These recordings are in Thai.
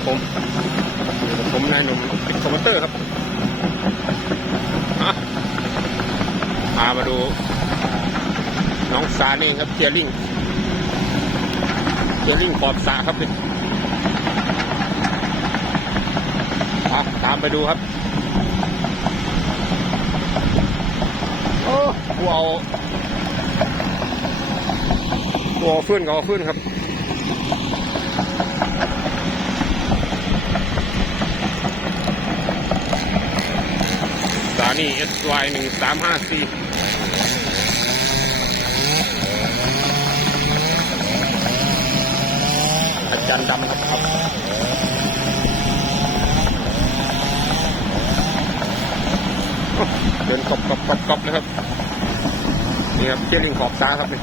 ครับผมอยู่กับผมนายหนุ่มเป็นคอมพิวเตอร์ครับอะพามาดู น้องสานี่ครับเทียริงเทียริงขอบสระครับนี่อะตามไปดูครับโอ้กูเอากูเอาขึ้นก็เอาขึ้นครับ สถา นี SY หนึ่งสามห้าสี่อาจารย์ดำครับโอ้เดินกบกบกบกบเลยครับนี่ครับเจลิงขอบซ้าครับนี่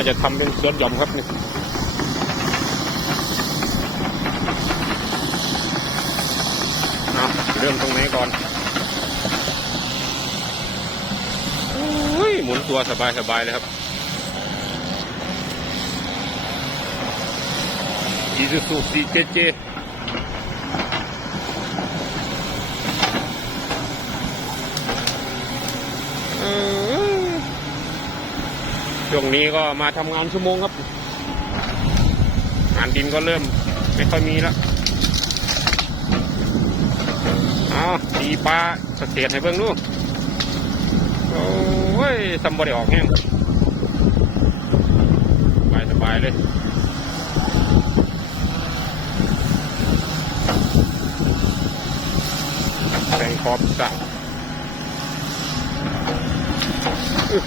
าจะทำเป็นสวนหย่อมครับนี่เริ่มตรงไหนก่อนอุ้ยหมุนตัวสบายสบายเลยครับอีซูซูซีเจเจ ช่วงนี้ก็มาทำงานชั่วโมงครับงานดินก็เริ่มไม่ค่อยมีแล้วเอาตีปลาเกษตรให้เบิ่งดูโอ้ยสมบริออกแห้งสบายสบายเลยแสงขอบสระอึ๊บ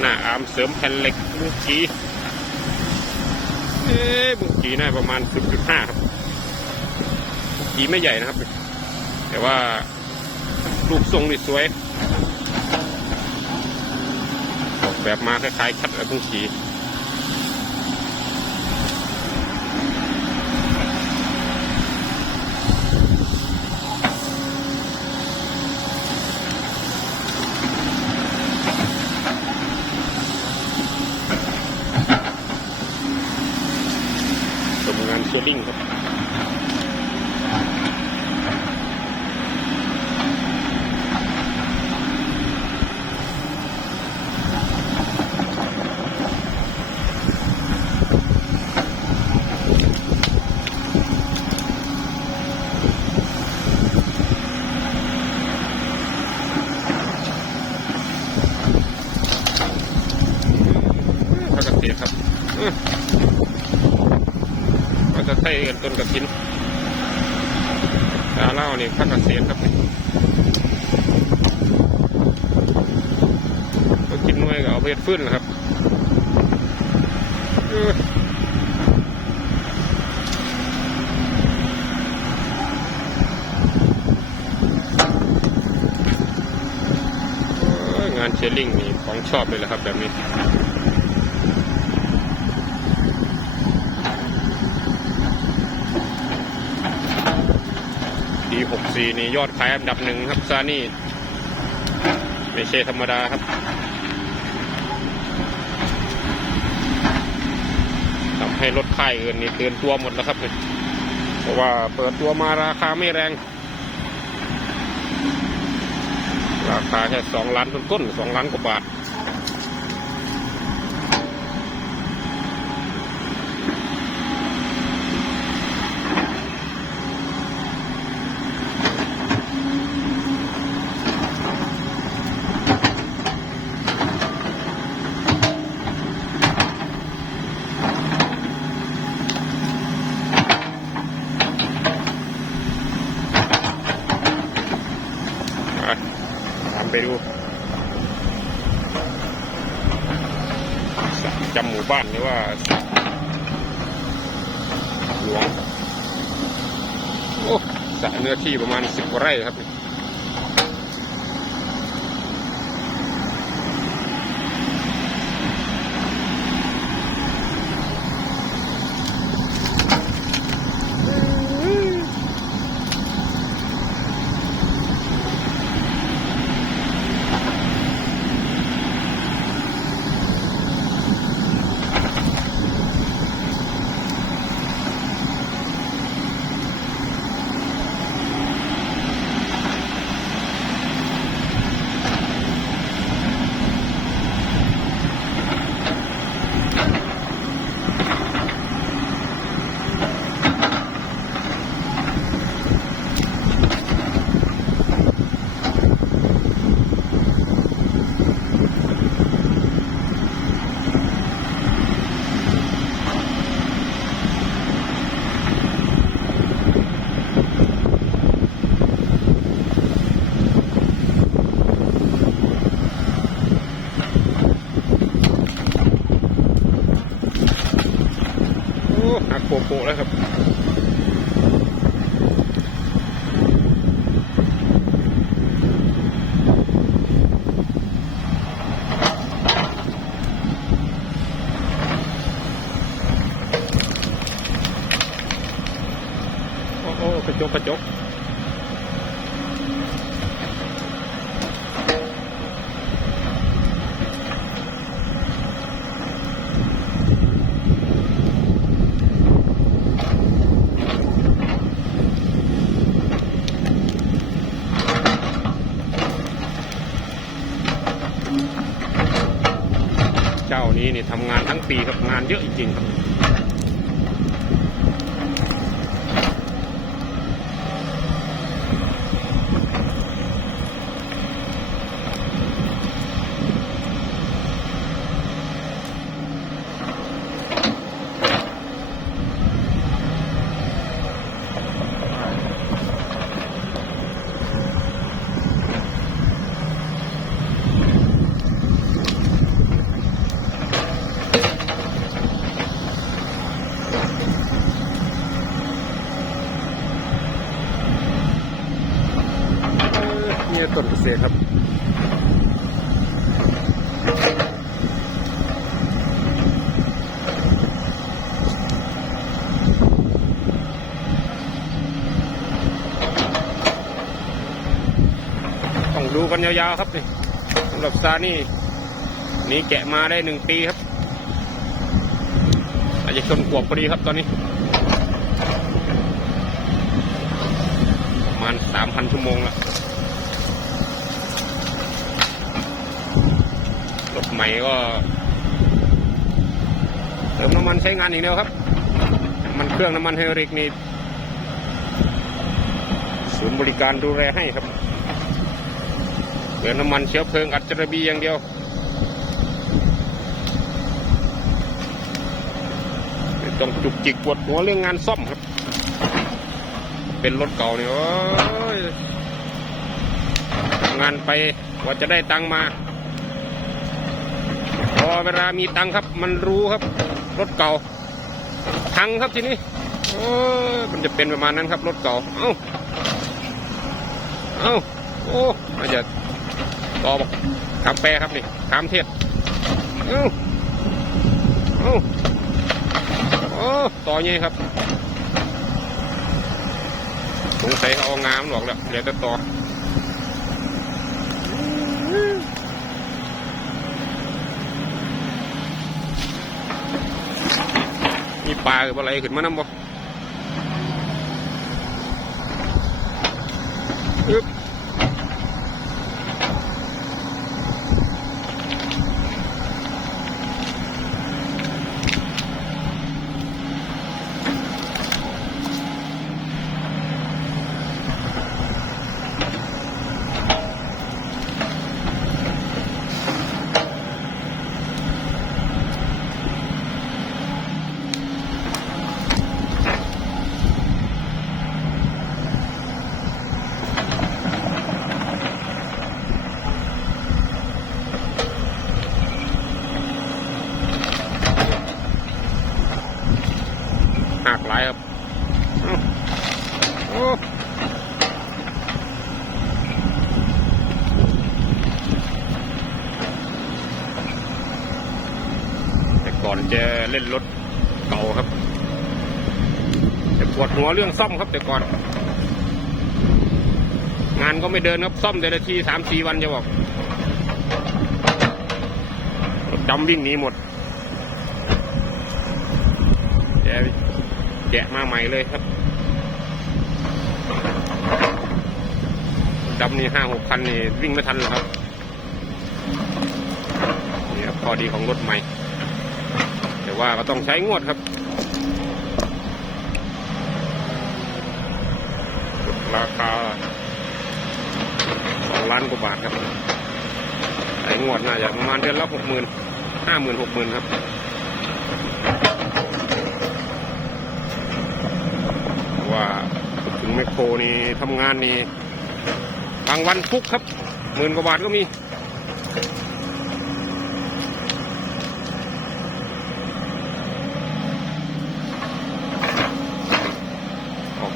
หน้าอามเสริมแผ่นเหล็กมุกจีเอ๊ะมุกจีน่าประมาณ 10.5 ครับขีไม่ใหญ่นะครับ แต่ว่ารูปทรงนี่สวยออกแบบมาคล้ายๆคัดอะไรพวกขีทำงานเชลลิงครับ พระเกษตรครับอื้อก็จะใช้กัน ต้นกระถินตาเล่านี่พระเกษตรครับก็กินน้อยก็เอาเฮ็ดฟื้นนะครับงานเชลลิงนี่ของชอบเลยแหละครับแบบนี้ ปีนี่ยอดขายอันดับหนึ่งครับซานี่ไม่ใช่ธรรมดาครับทำให้รถค่ายอื่นนี่เตื่นตัวหมดแล้วครับเนี่ยเพราะว่าเปิดตัวมาราคาไม่แรง ราคาแค่สองล้านต้นๆสองล้านกว่าบาท อะตามไปดูสระจำหมู่บ้านหรือว่าสระหลวง โอ้สระเนื้อ ที่ประมาณสิบกว่าไร่ครับ จกกระจกเจ้านี้นี่ทำงานทั้งปีครับงานเยอะจริงครับ เอ่อเนี่ยต้นเกษตรครับ ต้อง ดูกันยาวๆครับนี่สำหรับซานี่นี่แกะมาได้หนึ่งปีครับ อาจจะชนขวบพอดีครับตอนนี้ประมาณสามพันชั่วโมงแล้วรถใหม่ก็ เติมน้ำมันใช้งานอย่างเดียวครับ มันเครื่องน้ำมันไฮดริกนี่ศูนย์บริการดูแลให้ครับ เติมน้ำมันเชื้อเพลิงอัดจระบีอย่างเดียวไม่ต้องจุกจิกปวดหัวเรื่องงานซ่อมครับ เป็นรถเก่าเนี่ยโอ้ยงานไปว่าจะได้ตังมาพอเวลามีตังครับ มันรู้ครับ รถเก่าพังครับทีนี้โอ้มันจะเป็นประมาณนั้นครับ รถเก่า เอ้า เอ้า โอ้อาจจะ ต่อบอกขามแปรครับนี่ขามเทศเอ้าอ้าโอ้ต่อเงี้ครับสงสัยเขาเอางามหลอกแล้วเดี๋ยวจะต่อมีปลาหรืออะไรขึ้นมาน้ำบ่อึ๊บหักหลายครับเอ้าโอ้แต่ก่อน จะเล่นรถเก่าครับแต่ปวดหัวเรื่องซ่อมครับแต่ก่อน งานก็ไม่เดินครับซ่อมแต่ละทีสามสี่วันจะบอกดำวิ่งหนีหมดแกแกะมาใหม่เลยครับดำนี่ห้าหกคันนี่วิ่งไม่ทันหรอกครับนี่ครับข้อดีของรถใหม่ แต่ว่าก็ต้องใช้งวดครับราคาสองล้านกว่าบาทครับไอ้งวดน่าจะประมาณเดือนละหกหมื่นห้าหมื่นหกหมื่นครับว่าถึงแมคโครนี่ทำงานนี่บางวันฟุกครับหมื่นกว่าบาทก็มี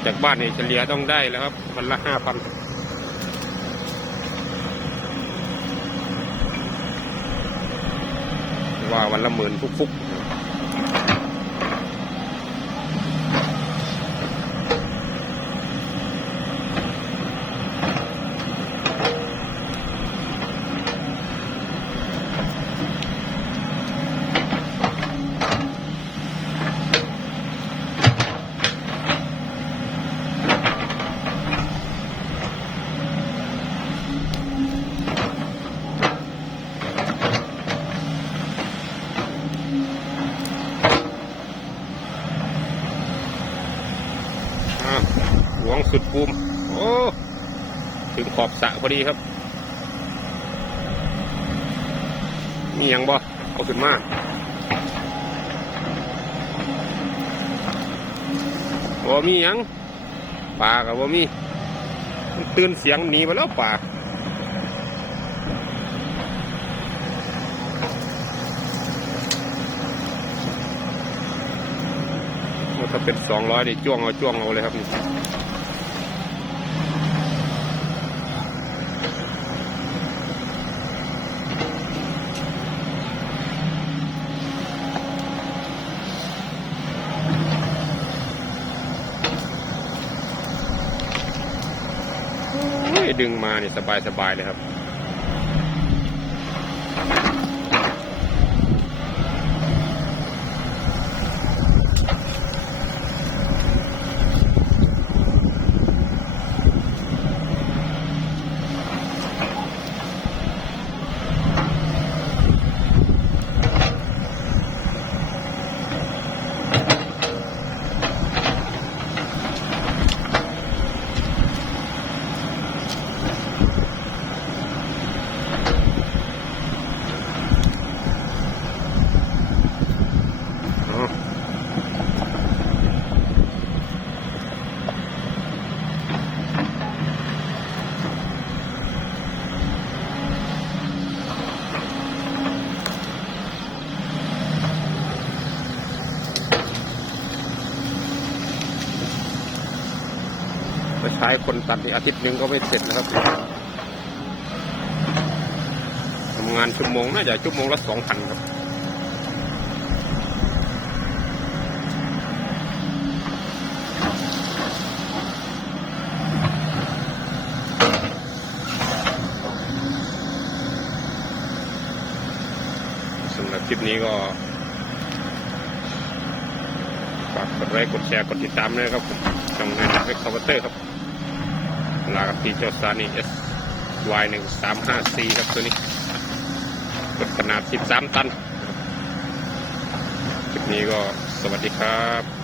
จาก บ้านเนี่ยเฉลี่ยต้องได้แล้วครับวันละห้าพันว่าวันละหมื่นฟุกๆ สุดภูมิโอ้ถึงขอบสะพอดีครับ มีหยังบ่เอาขึ้นมาบ่มีหยังปลากับบ่มีตื่นเสียงหนีไปแล้วปลาถ้าเป็นสองร้อยนี่จ้วงเอาจ้วงเอาเลยครับนี่ ดึงมาเนี่ยสบายๆเลยครับ ไปใช้คนตัดนี่อาทิตย์หนึ่งก็ไม่เสร็จนะครับทำงานชั่วโมงน่าจะชั่วโมงละสองพันครับสำหรับคลิปนี้ก็ฝากกดไลค์กดแชร์กดติดตามด้วยนะครับช่องในนักเวกคอมพิวเตอร์ครับ ลากับพี่เจ้าซานี่ S Y หนึ่งสามห้าสี่ครับตัวนี้กดขนาดสิบสามตันคลิปนี้ก็สวัสดีครับ